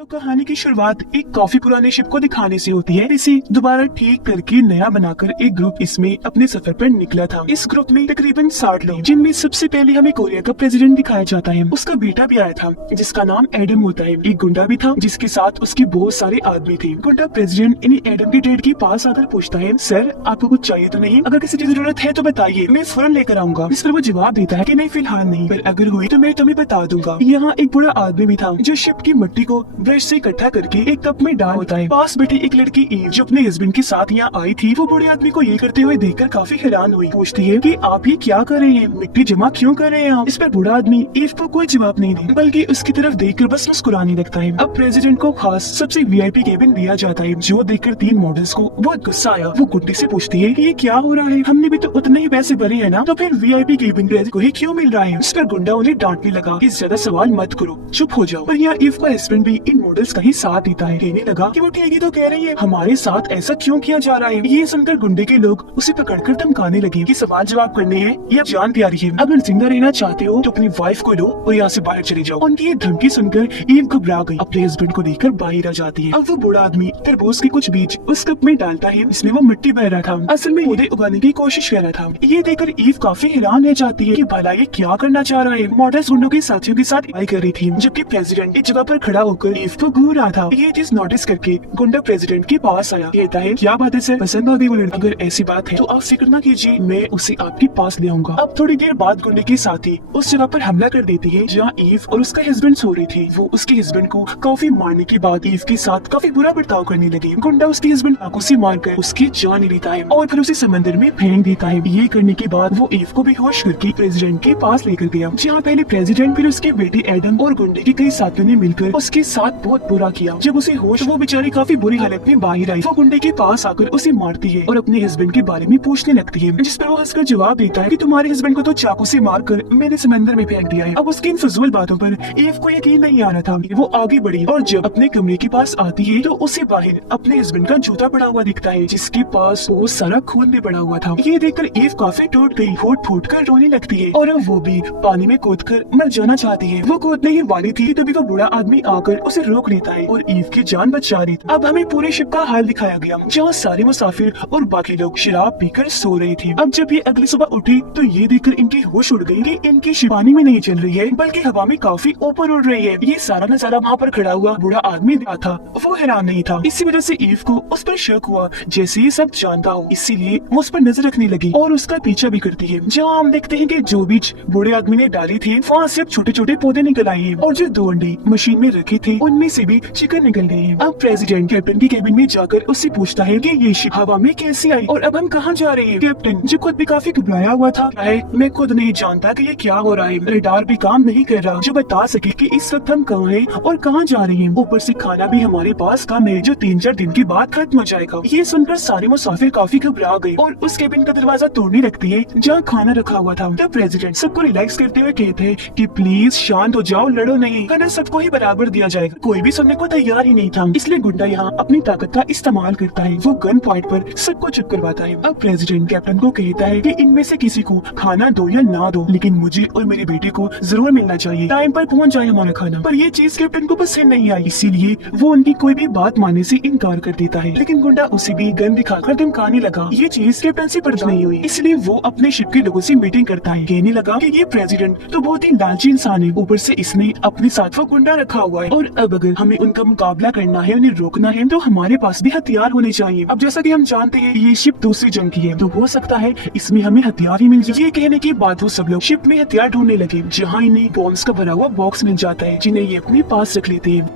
तो कहानी की शुरुआत एक काफी पुराने शिप को दिखाने से होती है। इसे दोबारा ठीक करके नया बनाकर एक ग्रुप इसमें अपने सफर पर निकला था। इस ग्रुप में तकरीबन 60 लोग, जिनमें सबसे पहले हमें कोरिया का प्रेसिडेंट दिखाया जाता है। उसका बेटा भी आया था जिसका नाम एडम होता है। एक गुंडा भी था जिसके साथ उसके बहुत सारे आदमी थे। गुंडा प्रेसिडेंट इन एडम के डैड के पास आकर पूछता है, सर आपको कुछ चाहिए तो नहीं? अगर किसी की जरूरत है तो बताइए, मैं फौरन लेकर आऊंगा। इस पर वो जवाब देता है कि नहीं, फिलहाल नहीं, पर अगर हुई तो मैं तुम्हें बता दूंगा। यहाँ एक बड़ा आदमी भी था जो शिप की मिट्टी को ब्रश से इकट्ठा करके एक कप में डाल होता है। पास बैठी एक लड़की ईव जो अपने हस्बैंड के साथ यहाँ आई थी, वो बूढ़े आदमी को ये करते हुए देखकर काफी हैरान हुई। पूछती है कि आप ये क्या कर रहे हैं, मिट्टी जमा क्यों कर रहे हैं आप? इस पर बूढ़ा आदमी ईव को कोई जवाब नहीं दे, बल्कि उसकी तरफ देखकर बस मुस्कुराने लगता है। अब प्रेसिडेंट को खास सबसे वीआईपी केबिन दिया जाता है, जो देखकर 3 मॉडल्स को बहुत गुस्सा आया। वो गुंडे से पूछती है कि ये क्या हो रहा है, हमने भी तो उतने ही पैसे भरे हैं ना, तो फिर वीआईपी केबिन को ही क्यों मिल रहा है? इस पर गुंडा उन्हें डांटने लगा कि ज्यादा सवाल मत करो, चुप हो जाओ। पर यहाँ ईव का हस्बैंड भी इन मॉडल्स का ही साथ देता है। कहने लगा कि वो ठीक ही तो कह रही है, हमारे साथ ऐसा क्यों किया जा रहा है? ये सुनकर गुंडे के लोग उसे पकड़कर धमकाने लगे कि सवाल जवाब करने हैं या जान प्यारी है, अगर जिंदा रहना चाहते हो तो अपनी वाइफ को लो और यहाँ से बाहर चले जाओ। उनकी ये धमकी सुनकर ईव घबरा गई, अपने हस्बैंड को लेकर बाहर आ जाती है। अब वो बूढ़ा आदमी तरबूज के कुछ बीज उस कप में डालता है, इसमें वो मिट्टी भर रहा था। असल में पौधे उगाने की कोशिश कर रहा था। ये देखकर ईव काफी हैरान रह जाती है कि भला ये क्या करना चाह रहा है। मॉडल्स गुंडों के साथियों के साथ लड़ाई कर रही थी, जबकि प्रेसिडेंट एक जगह पर खड़ा होकर ईव को घूर रहा था। ये चीज नोटिस करके गुंडा प्रेसिडेंट के पास आया, कहता है क्या बात है सर, पसंद आ गई वो लड़की? अगर ऐसी बात है तो आप फिक्र ना कीजिए, मैं उसे आपके पास ले आऊंगा। अब थोड़ी देर बाद गुंडे के साथी उस जगह पर हमला कर देती है जहाँ ईव और उसका हस्बैंड सो रही थी। वो उसके हस्बैंड को काफी मारने के बाद ईव के साथ काफी बुरा बर्ताव करने लगी। गुंडा उसके हस्बैंड आंखों से मारकर उसकी जान लेता है और फिर उसे समंदर में फेंक देता है। ये करने के बाद वो ईव को बेहोश करके प्रेसिडेंट के पास लेकर गया, जहाँ पहले प्रेसिडेंट फिर उसके बेटे एडम और गुंडे के कई साथियों ने मिलकर उसके साथ बहुत बुरा किया। जब उसे होश, वो बेचारी काफी बुरी हालत में बाहर आई। वो गुंडे के पास आकर उसे मारती है और अपने हस्बैंड के बारे में पूछने लगती है, जिस पर वो हंसकर जवाब देता है कि तुम्हारे हस्बैंड को तो चाकू से मारकर मैंने समंदर में फेंक दिया है। अब उसकी इन फजूल बातों पर ईव को यकीन नहीं आ रहा था। वो आगे बढ़ी और जब अपने कमरे के पास आती है तो उसे बाहर अपने हस्बैंड का जूता पड़ा हुआ दिखता है, जिसके पास बहुत सारा खून भी पड़ा हुआ था। ये देखकर ईव काफी टूट गई, फूट फूट कर रोने लगती है और वो भी पानी में कूद कर मर जाना चाहती है। वो कूदने ही वाली थी तभी वो बूढ़ा आदमी आकर उसे रोक लेता है और ईव की जान बचा रही थी। अब हमें पूरे शिप का हाल दिखाया गया, जहाँ सारे मुसाफिर और बाकी लोग शराब पीकर सो रहे थे। अब जब ये अगली सुबह उठी तो ये देखकर इनकी होश उड़ गई कि इनकी शिप पानी में नहीं चल रही है बल्कि हवा में काफी ऊपर उड़ रही है। ये सारा नजारा वहाँ पर खड़ा हुआ बूढ़ा आदमी था, वो हैरान नहीं था। इसी वजह से ईव को उस पर शक हुआ, जैसे ये सब जानता हो, इसीलिए वो उस पर नजर रखने लगी और उसका पीछा भी करती है। जहाँ हम देखते हैं कि जो बीज बूढ़े आदमी ने डाली थी वहाँ सिर्फ छोटे छोटे पौधे निकल आए हैं और जो 2 अंडे मशीन में रखे थे उनमें से भी चिकन निकल गए हैं। अब प्रेसिडेंट कैप्टन की केबिन में जाकर उससे पूछता है कि ये शिप हवा में कैसे आई और अब हम कहाँ जा रहे हैं? कैप्टन जो खुद भी काफी घबराया हुआ था, मैं खुद नहीं जानता कि ये क्या हो रहा है, रडार भी काम नहीं कर रहा जो बता सके कि इस वक्त हम कहाँ हैं और कहाँ जा रहे हैं। ऊपर से खाना भी हमारे पास कम है जो 3-4 दिन के बाद खत्म हो जाएगा। ये सुनकर सारे मुसाफिर काफी घबरा गए और उस केबिन का दरवाजा तोड़ने लगती है जहाँ खाना रखा हुआ था। तब प्रेसिडेंट सबको रिलैक्स करते हुए कहते हैं कि प्लीज शांत हो जाओ, लड़ो नहीं, खाना सबको ही बराबर दिया जाएगा। कोई भी सुनने को तैयार ही नहीं था, इसलिए गुंडा यहाँ अपनी ताकत का इस्तेमाल करता है। वो गन पॉइंट पर सबको चुप करवाता है। अब प्रेसिडेंट कैप्टन को कहता है कि इनमें से किसी को खाना दो या ना दो, लेकिन मुझे और मेरे बेटे को जरूर मिलना चाहिए, टाइम पर पहुंच जाए हमारा खाना। पर ये चीज कैप्टन को पसंद नहीं आई, इसीलिए वो उनकी कोई भी बात मानने से इनकार कर देता है। लेकिन गुंडा उसे भी गन दिखाकर धमकाने लगा। ये चीज कैप्टन से बर्दाश्त नहीं हुई, इसलिए वो अपने शिप के लोगों से मीटिंग करता है। कहने लगा कि ये प्रेसिडेंट तो बहुत ही लालची इंसान है, ऊपर से इसने अपने साथ वो गुंडा रखा हुआ है और अब अगर हमें उनका मुकाबला करना है, उन्हें रोकना है, तो हमारे पास भी हथियार होने चाहिए। अब जैसा कि हम जानते हैं ये शिप दूसरी जंग की है, तो हो सकता है इसमें हमें हथियार ही मिल जाए। ये कहने के बाद वो सब लोग शिप में हथियार ढूंढने लगे, जहाँ इन्हें बॉम्ब्स का भरा हुआ बॉक्स मिल जाता है, जिन्हें ये अपने पास रख लेते हैं।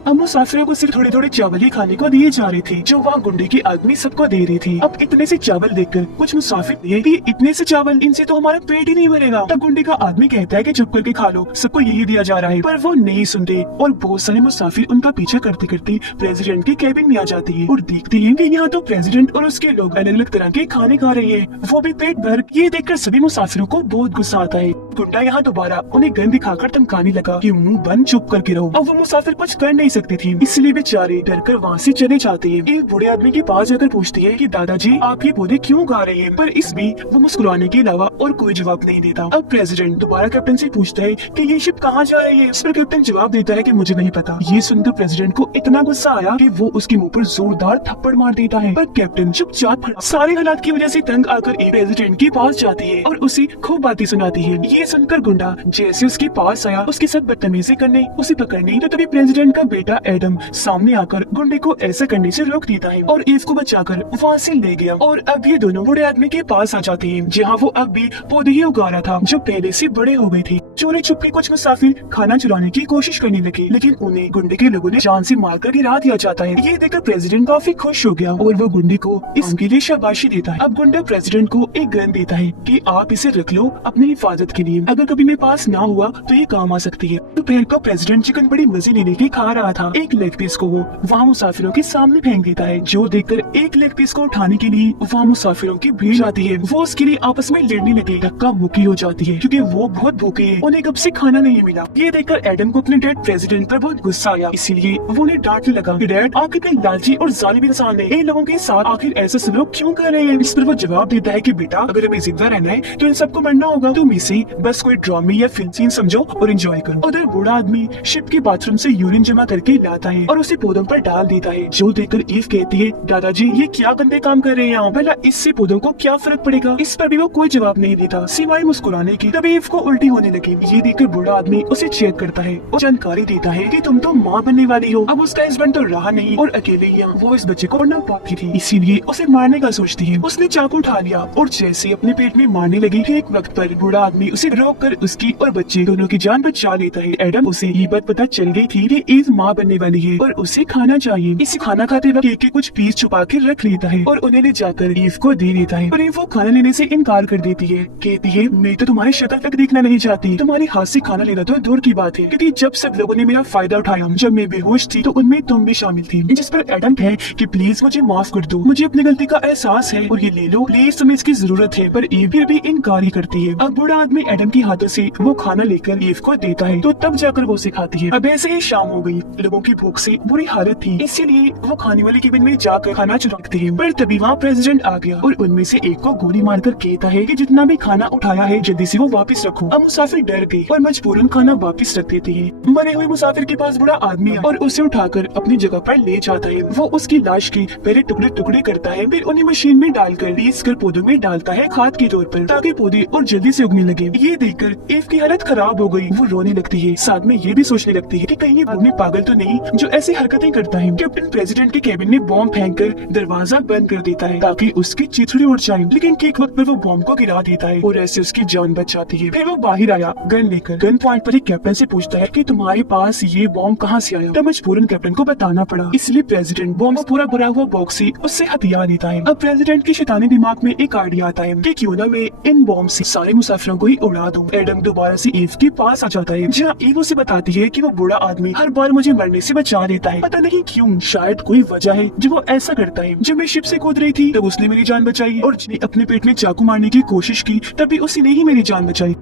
अब मुसाफिरों को सिर्फ थोड़े थोड़े चावल ही खाने को दिए जा रहे थे, जो वहाँ गुंडे की आदमी सबको दे रही थी। अब इतने से चावल देखकर कुछ मुसाफिर इतने से चावल, इनसे तो हमारा पेट ही नहीं भरेगा। तब गुंडे का आदमी कहता है कि चुप करके खा लो, सबको यही दिया जा रहा है। पर वो नहीं सुनते और बहुत सारे मुसाफिर उनका पीछा करते करते प्रेसिडेंट के केबिन में आ जाती है और देखती है कि यहाँ तो प्रेसिडेंट और उसके लोग अलग अलग तरह के खाने खा रहे हैं, वो भी पेट भर। ये देखकर सभी मुसाफिरों को बहुत गुस्सा आता है। गुंडा यहाँ दोबारा उन्हें गन दिखाकर धमकाने लगा कि मुंह बंद चुप करके रहो। अब वो मुसाफिर कुछ कर नहीं सकते थे, इसलिए बेचारे डरकर वहाँ से चले जाते हैं। एक बूढ़े आदमी के पास जाकर पूछती है कि दादाजी आप ये पौधे क्यों गा रहे हैं, पर इस भी वो मुस्कुराने के अलावा और कोई जवाब नहीं देता। अब प्रेसिडेंट दोबारा कैप्टन से पूछता है कि ये शिप कहाँ जा रही है। इस पर कैप्टन जवाब देता है कि मुझे नहीं पता। ये सुनकर प्रेसिडेंट को इतना गुस्सा आया कि वो उसके मुंह पर जोरदार थप्पड़ मार देता है, पर कैप्टन चुपचाप खड़ा। सारे हालात की वजह से तंग आकर एक प्रेसिडेंट के पास जाती है और उसे खूब बातें सुनाती है। ये सुनकर गुंडा जैसे उसके पास आया उसके साथ बदतमीजी करने, उसे पकड़ने, तो तभी प्रेसिडेंट का बेटा एडम सामने आकर गुंडे को ऐसा करने से रोक देता है और ईव को बचाकर वहाँ से ले गया। और अब ये दोनों बूढ़े आदमी के पास आ जाते हैं, जहाँ वो अब भी पौधे ही उगा रहा था जो पहले से बड़े हो गए थे। चोरी छुपके कुछ मुसाफिर खाना चुराने की कोशिश करने लगे, लेकिन उन्हें गुंडे के लोगों ने जान से मारकर गिरा दिया जाता है। ये देखकर प्रेसिडेंट काफी खुश हो गया और वो गुंडे को इसके लिए शाबाशी देता है। अब गुंडा प्रेसिडेंट को एक गन देता है कि आप इसे रख लो अपनी हिफाजत के लिए, अगर कभी मेरे पास ना हुआ तो ये काम आ सकती है। दोपहर को प्रेसिडेंट चिकन बड़ी मजे लेने के खा रहा था। एक लेग पीस को वो वहाँ मुसाफिरों के सामने फेंक देता है, जो देखकर एक लेग पीस को उठाने के लिए वहाँ मुसाफिरों की भीड़ आती है। वो उसके लिए आपस में लड़ने लगे, धक्का मुक्की हो जाती है क्योंकि वो बहुत भूखे हैं, उन्हें कब से खाना नहीं मिला। ये देखकर एडम को अपने डैड प्रेसिडेंट पर बहुत गुस्सा आया, इसीलिए वो उन्हें डांटने लगा कि डैड आप कितने लालची और जालिम इंसान हैं, इन लोगों के साथ आखिर ऐसा सलूक क्यों कर रहे हैं। इस पर वो जवाब देता है कि बेटा अगर हमें जिंदा रहना है तो इन सबको मरना होगा, तुम इसे बस कोई ड्रामे या फिल्म सीन समझो और एंजॉय करो। उधर बूढ़ा आदमी शिप के बाथरूम से यूरिन जमा करके लाता है और उसे पौधों पर डाल देता है, जो देखकर ईव कहती है दादाजी ये क्या गंदे काम कर रहे हैं, भला इससे पौधों को क्या फर्क पड़ेगा। इस पर भी वो कोई जवाब नहीं देता सिवाय मुस्कुराने की। तभी ईव को उल्टी होने लगी। ये देखकर बूढ़ा आदमी उसे चेक करता है और जानकारी देता है कि तुम तो माँ बनने वाली हो। अब उसका हस्बैंड तो रहा नहीं और अकेले ही वो इस बच्चे को पढ़ना पाती थी, इसीलिए उसे मारने का सोचती है। उसने चाकू उठा लिया और जैसे अपने पेट में मारने लगी, ठीक वक्त पर बूढ़ा आदमी उसे रोक कर उसकी और बच्चे दोनों की जान बचा लेता है। एडम उसे ये बात पता चल गई थी कि ईव माँ बनने वाली है और उसे खाना चाहिए। इसे खाना खाते वक्त केक के कुछ पीस छुपा के रख लेता है और उन्हें ले जाकर ईव को दे देता है, पर ईव वो खाना लेने से इनकार कर देती है। कहती है मैं तो तुम्हारी शक्ल तक देखना नहीं चाहती, तुम्हारे हाथ से खाना लेना तो दूर की बात है, क्योंकि जब सब लोगों ने मेरा फायदा उठाया जब मैं बेहोश थी तो उनमें तुम भी शामिल थी। जिस पर एडम है कि प्लीज मुझे माफ कर दो, मुझे अपनी गलती का एहसास है और ये ले लो प्लीज, तुम्हें इसकी जरूरत है। पर ईव फिर भी इनकार ही करती है। अब बूढ़ा आदमी एडम के हाथों से वो खाना लेकर ईव को देता है तो तब जाकर वो उसे खाती है। अब ऐसे ही शाम हो गई, लोगों की भूख से बुरी हालत थी, इसीलिए वो खाने वाले केबिन में जाकर खाना चुराते हैं। पर तभी वहाँ प्रेसिडेंट आ गया और उनमें से एक को गोली मारकर कहता है कि जितना भी खाना उठाया है जल्दी से वो वापस रखो। अब मुसाफिर डर गए और मजबूरन खाना वापस रख देते हैं। मरे हुए मुसाफिर के पास बड़ा आदमी है और उसे उठाकर अपनी जगह पर ले जाता है। वो उसकी लाश के पहले टुकड़े टुकड़े करता है, फिर उन्हें मशीन में डालकर पीस कर पौधों में डालता है खाद के तौर पर, ताकि पौधे और जल्दी से उगने लगे। ये देखकर ईव की हालत खराब हो गई, वो रोने लगती है, साथ में ये भी सोचने लगती है कि कहीं ये आदमी पागल तो नहीं जो ऐसी हरकतें करता है। कैप्टन प्रेसिडेंट के केबिन में बॉम्ब फेंककर दरवाजा बंद कर देता है ताकि उसकी चिथड़ी उड़ जाए, लेकिन ठीक वक्त पर वो बॉम्ब को गिरा देता है और ऐसे उसकी जान बच जाती है। फिर वो बाहर आया गन लेकर, गन पॉइंट पर कैप्टन से पूछता है कि तुम्हारे पास ये बॉम्ब कहाँ से आया। तो मजबूरन कैप्टन को बताना पड़ा, इसलिए प्रेसिडेंट बॉम्ब पूरा भरा हुआ बॉक्स से उससे हथियार देता है। अब प्रेसिडेंट के शैतानी दिमाग में एक आइडिया आता है कि क्यों ना मैं इन बॉम्ब से सारे मुसाफिरों को ही उड़ा दूं। एडम दोबारा से ईव के पास आ जाता है, जहाँ ईव उसे बताती है कि वो बूढ़ा आदमी हर बार मुझे मरने से बचा देता है, पता नहीं क्यों, शायद कोई वजह है जो वो ऐसा करता है। जब मैं शिप से कूद रही थी तब उसने मेरी जान बचाई और अपने पेट में चाकू मारने की कोशिश की तभी उसने ही मेरी जान बचाई।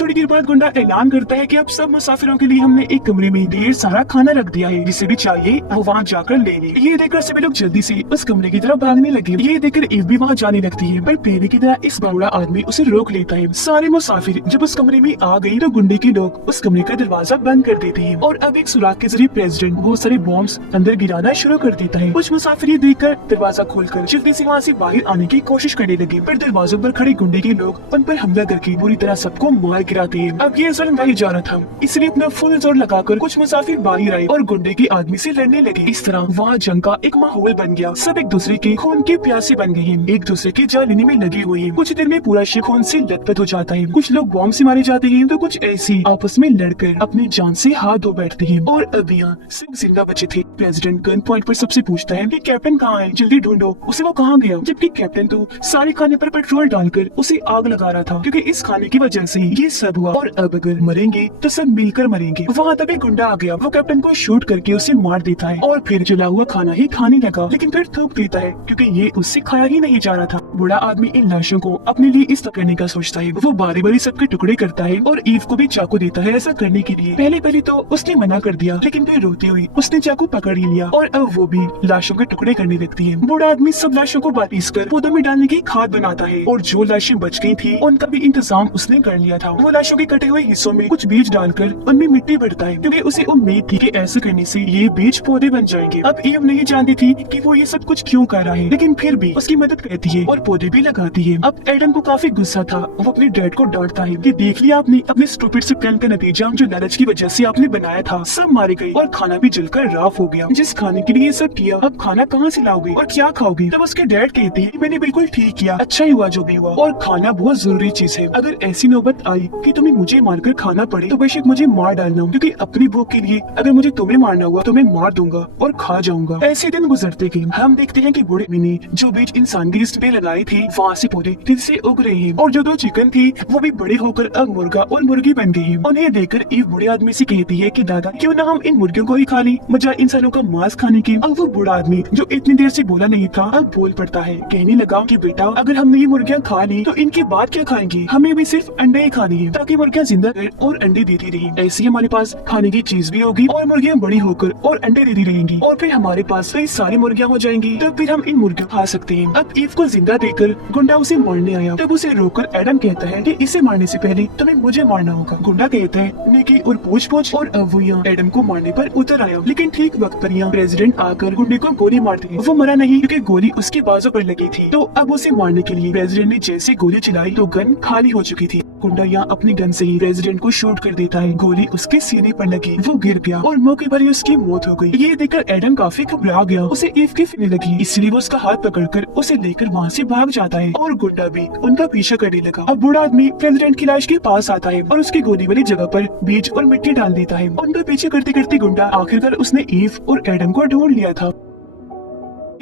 थोड़ी देर बाद गुंडा ऐलान करता है कि अब सब मुसाफिरों के लिए हमने एक कमरे में ढेर सारा खाना रख दिया है, जिसे भी चाहिए वो वहाँ जाकर ले ले। ये देखकर सभी लोग जल्दी से उस कमरे की तरफ भागने लगे। ये देखकर ईव भी वहाँ जाने लगती है, पर पहले की तरह इस बूढ़ा आदमी उसे रोक लेता है। सारे मुसाफिर जब उस कमरे में आ गए तो गुंडे के लोग उस कमरे का दरवाजा बंद कर देते हैं और अब एक सुराख के जरिए प्रेसिडेंट बहुत सारे बॉम्ब्स अंदर गिराना शुरू कर देता है। कुछ मुसाफिर ये देखकर दरवाजा खोलकर जल्दी से वहाँ से बाहर आने की कोशिश करने लगे, पर दरवाजों पर खड़े गुंडे के लोग उन पर हमला करके बुरी तरह सबको मार गिराते हैं। अब ये जुल्म नहीं जा रहा था, इसलिए अपना फुल जोर लगाकर कुछ मुसाफिर बाहर आए और गुंडे के आदमी से लड़ने लगे। इस तरह वहाँ जंग का एक माहौल बन गया, सब एक दूसरे के खून के प्यासे बन गए हैं, एक दूसरे की जान लेने में लगे हुए हैं। कुछ देर में पूरा शिप खून से लथपथ हो जाता है, कुछ लोग बॉम्ब से मारे जाते हैं तो कुछ ऐसे आपस में लड़कर अपनी जान से हाथ धो बैठते हैं और अब यहाँ सब जिंदा बचे थे। प्रेसिडेंट गन पॉइंट पर सबसे पूछता है कि कैप्टन कहाँ है, जल्दी ढूंढो उसे, वो कहाँ गया। जबकि कैप्टन तो सारे खाने पर पेट्रोल डालकर उसे आग लगा रहा था, क्योंकि इस खाने की वजह से ये सब हुआ और अब अगर मरेंगे तो सब मिलकर मरेंगे। वहाँ तभी गुंडा आ गया, वो कैप्टन को शूट करके उसे मार देता है और फिर जला हुआ खाना ही खाने लगा, लेकिन फिर थूक देता है क्योंकि ये उससे खाया ही नहीं जा रहा था। बूढ़ा आदमी इन लाशों को अपने लिए इस तरह करने का सोचता है। वो बारी बारी सबके टुकड़े करता है और ईव को भी चाकू देता है ऐसा करने के लिए। पहले पहले तो उसने मना कर दिया, लेकिन फिर रोती हुई उसने चाकू पकड़ ही लिया और अब वो भी लाशों के टुकड़े करने लगती है। बूढ़ा आदमी सब लाशों को पीस कर पौधों में डालने की खाद बनाता है और जो लाशें बच गई थी उनका भी इंतजाम उसने कर लिया था। वो लाशों के कटे हुए हिस्सों में कुछ बीज डालकर उनमें मिट्टी भरता है, क्योंकि उसे उम्मीद थी कि ऐसे करने से ये बीज पौधे बन जाएंगे। अब ईव नहीं जानती थी कि वो ये सब कुछ क्यों कर रहा है, लेकिन फिर भी उसकी मदद करती है और पौधे भी लगाती है। अब एडम को काफी गुस्सा था। वो अपने डैड को डांटता है कि देख लिया आपने अपने स्टूपिड से प्लान का नतीजा, जो लालच की वजह से आपने बनाया था, सब मारे गए और खाना भी जलकर राख हो गया। जिस खाने के लिए ये सब किया, अब खाना कहाँ से लाओगे और क्या खाओगे? तब उसके डैड कहते हैं मैंने बिल्कुल ठीक किया, अच्छा ही हुआ जो भी हुआ, और खाना बहुत जरूरी चीज है। अगर ऐसी नौबत आई कि तुम्हें मुझे मारकर खाना पड़े तो बेशक मुझे मार डालना, क्योंकि अपनी भूख के लिए अगर मुझे तुम्हें मारना हुआ तो मैं मार दूंगा और खा जाऊंगा। ऐसे दिन गुजरते गए। हम देखते हैं कि बूढ़े आदमी ने जो बीज इंसान की लिस्ट पे लगाए थे वहाँ से पौधे फिर से उग रहे हैं, और जो दो चिकन थी वो भी बड़े होकर अब मुर्गा और मुर्गी बन गई है। उन्हें देखकर ईव बूढ़े आदमी से कहती है कि दादा क्यों ना हम इन मुर्गियों को ही खा लें, बजाय इंसानों का मांस खाने के। अब वो बूढ़ा आदमी जो इतनी देर से बोला नहीं था अब बोल पड़ता है, कहने लगा कि बेटा अगर हमने ये मुर्गियाँ खा ली तो इनके बाद क्या खाएंगे? हमें भी सिर्फ अंडे ही खाने हैं, ताकि मुर्गियाँ जिंदा रहे और अंडे देती रही। ऐसे हमारे पास खाने की चीज भी होगी और मुर्गियाँ बड़ी होकर और अंडे देती रहेंगी, और फिर हमारे पास कई सारी मुर्गियाँ हो जाएंगी, तब फिर हम इन मुर्गियों खा सकते हैं। अब ईव को जिंदा देखकर गुंडा उसे मारने आया। तब उसे रोककर एडम कहता है कि इसे मारने से पहले तुम्हें मुझे मारना होगा। गुंडा कहता है निकी और पूछ और अब वो यहाँ एडम को मारने पर उतर आया, लेकिन ठीक वक्त पर यहाँ प्रेसिडेंट आकर गुंडे को गोली मारते हैं। वो मरा नहीं, क्योंकि गोली उसके बाजू पर लगी थी। तो अब उसे मारने के लिए प्रेसिडेंट ने जैसे गोली चलाई तो गन खाली हो चुकी थी। गुंडा यहाँ अपनी गन से ही प्रेसिडेंट को शूट कर देता है। गोली उसके सीने पर लगी, वो गिर गया और मौके पर ही उसकी मौत हो गई। ये देखकर एडम काफी घबरा गया, उसे ईव की फिक्र लगी, इसलिए वो उसका हाथ पकड़कर उसे लेकर वहाँ से भाग जाता है और गुंडा भी उनका पीछा करने लगा। अब बूढ़ा आदमी प्रेसिडेंट की लाश के पास आता है और उसकी गोली वाली जगह पर बीज और मिट्टी डाल देता है। उनका पीछे करते करते गुंडा आखिरकार उसने ईव और एडम को ढूंढ लिया था।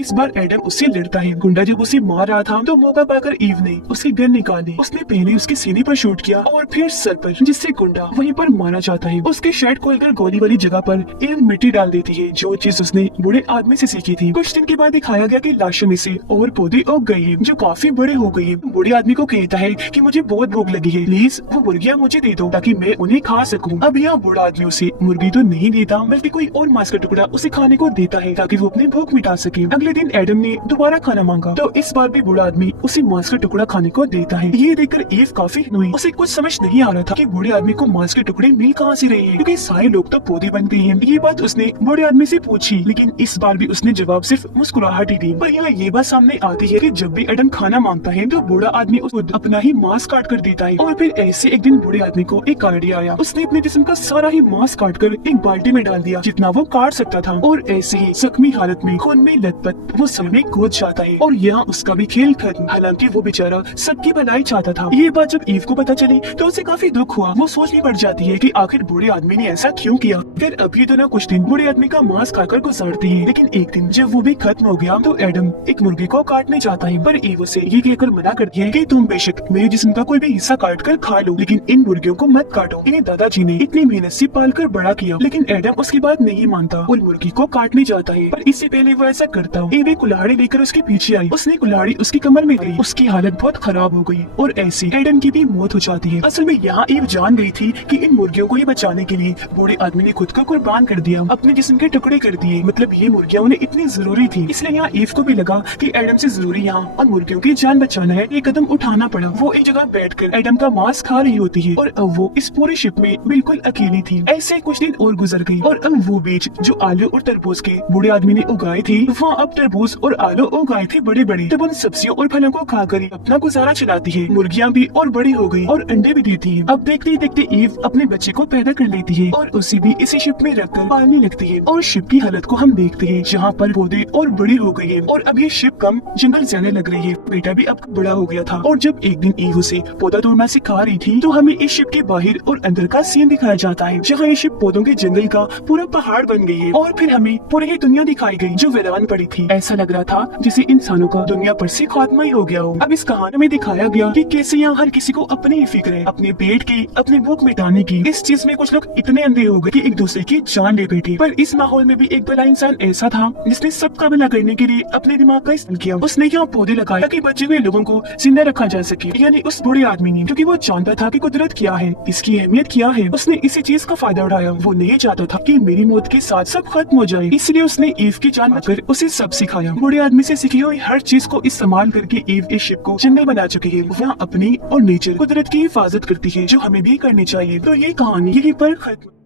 इस बार एडम उससे लड़ता है। गुंडा जब उसे मार रहा था तो मौका पाकर ईव ने उसकी गन निकाली। उसने पहले उसके सीने पर शूट किया और फिर सर पर, जिससे गुंडा वहीं पर मारा जाता है। उसके शर्ट खोलकर गोली वाली जगह पर ईव मिट्टी डाल देती है, जो चीज उसने बूढ़े आदमी से सीखी थी। कुछ दिन के बाद दिखाया गया कि लाशों में से और पौधे उग गए हैं, जो काफी बड़े हो गए हैं। बूढ़े आदमी को कहता है कि मुझे बहुत भूख लगी है, प्लीज वो मुर्गियाँ मुझे दे दो ताकि मैं उन्हें खा सकूं। अब यहाँ बूढ़ा आदमी उसे मुर्गी तो नहीं देता, बल्कि कोई और मांस का टुकड़ा उसे खाने को देता है, ताकि वो अपनी भूख मिटा सके। अगले दिन एडम ने दोबारा खाना मांगा तो इस बार भी बूढ़ा आदमी उसे मांस का टुकड़ा खाने को देता है। ये देखकर ईव काफी हुई। उसे कुछ समझ नहीं आ रहा था कि बूढ़े आदमी को मांस के टुकड़े मिल कहाँ से रहे हैं, क्योंकि सारे लोग तो पौधे बन गए हैं। ये बात उसने बूढ़े आदमी से पूछी, लेकिन इस बार भी उसने जवाब सिर्फ मुस्कुराहट ही दी। पर यहाँ ये बात सामने आती है कि जब भी एडम खाना मांगता है तो बूढ़ा आदमी उसको अपना ही मांस काट कर देता है। और फिर ऐसे एक दिन बूढ़े आदमी को एक आइडिया आया। उसने अपने जिस्म का सारा ही मांस काट कर एक बाल्टी में डाल दिया, जितना वो काट सकता था, और ऐसे ही जख्मी हालत में खून में लथपथ वो समय में कूद जाता है। और यहाँ उसका भी खेल खत्म। हालांकि वो बेचारा सबकी भलाई चाहता था। ये बात जब ईव को पता चली तो उसे काफी दुख हुआ। वो सोच में पड़ जाती है कि आखिर बूढ़े आदमी ने ऐसा क्यों किया। फिर अभी तो ना कुछ दिन बूढ़े आदमी का मांस खाकर गुजारते हैं, लेकिन एक दिन जब वो भी खत्म हो गया तो एडम एक मुर्गी को काटने जाता है। पर ईव उसे ये कहकर मना करती है कि तुम बेशक मेरे जिस्म का कोई भी हिस्सा काट कर खा लो, लेकिन इन मुर्गियों को मत काटो। इन्हें दादाजी ने इतनी मेहनत से पाल कर बड़ा किया। लेकिन एडम उसकी बात नहीं मानता और मुर्गी को काटने जाता है। पर इससे पहले वो ऐसा करता, ईव एक कुल्हाड़ी लेकर उसके पीछे आई। उसने कुल्हाड़ी उसकी कमर में गई। उसकी हालत बहुत खराब हो गई और ऐसे एडम की भी मौत हो जाती है। असल में यहाँ ईव जान गई थी कि इन मुर्गियों को ही बचाने के लिए बूढ़े आदमी ने खुद को कुर्बान कर दिया, अपने जिस्म के टुकड़े कर दिए। मतलब ये मुर्गियाँ उन्हें इतनी जरूरी थी। इसलिए यहाँ ईव को भी लगा कि एडम से जरूरी यहाँ और मुर्गियों की जान बचाना है। एक कदम उठाना पड़ा। वो एक जगह बैठकर एडम का मांस खा रही होती है और अब वो इस पूरे शिप में बिल्कुल अकेली थी। ऐसे कुछ दिन और गुजर गई और अब वो बीज जो आलू और तरबूज के बूढ़े आदमी ने उगाए थे, वहाँ अब तरबूज और आलू उगाए थे बड़े बड़े। तब उन सब्जियों और फलों को खाकर अपना गुजारा चलाती है। मुर्गियाँ भी और बड़ी हो गई और अंडे भी देती है। अब देखते ही देखते ईव अपने बच्चे को पैदा कर लेती है और उसे भी इसी शिप में रखकर पालने लगती है। और शिप की हालत को हम देखते हैं, जहाँ पर पौधे और बड़ी हो गई है और अब ये शिप कम जंगल जाने लग रही है। बेटा भी अब बड़ा हो गया था और जब एक दिन ईव उसे पौधा तोड़ना सिखा रही थी तो हमें इस शिप के बाहर और अंदर का सीन दिखाया जाता है, जहाँ ये शिप पौधों के जंगल का पूरा पहाड़ बन गई है। और फिर हमें पूरी ही दुनिया दिखाई गई जो वीरान पड़ी थी। थी। ऐसा लग रहा था जैसे इंसानों का दुनिया पर से खात्मा ही हो गया हो। अब इस कहानी में दिखाया गया कि कैसे यहाँ हर किसी को अपनी ही फिक्र है, अपने पेट की, अपनी भूख मिटाने की। इस चीज में कुछ लोग इतने अंधे हो गए कि एक दूसरे की जान ले बैठे। पर इस माहौल में भी एक भला इंसान ऐसा था जिसने सबका भला करने के लिए अपने दिमाग का इस्तेमाल किया। उसने यहाँ पौधे लगाए ताकि बचे हुए लोगों को जिंदा रखा जा सके। यानी उस बूढ़े आदमी ने, क्योंकि वो जानता था कि कुदरत क्या है, इसकी अहमियत क्या है, उसने इसी चीज का फायदा उठाया। वो नहीं चाहता था कि मेरी मौत के साथ सब खत्म हो जाए, इसलिए उसने ईव की जान बचाकर उसे सब सिखाया। बूढ़े आदमी से सीखी हुई हर चीज को इस्तेमाल करके ईव इस शिप को जंगल बना चुकी है। वह अपनी और नेचर, कुदरत की हिफाजत करती है, जो हमें भी करनी चाहिए। तो ये कहानी यहीं पर खत्म।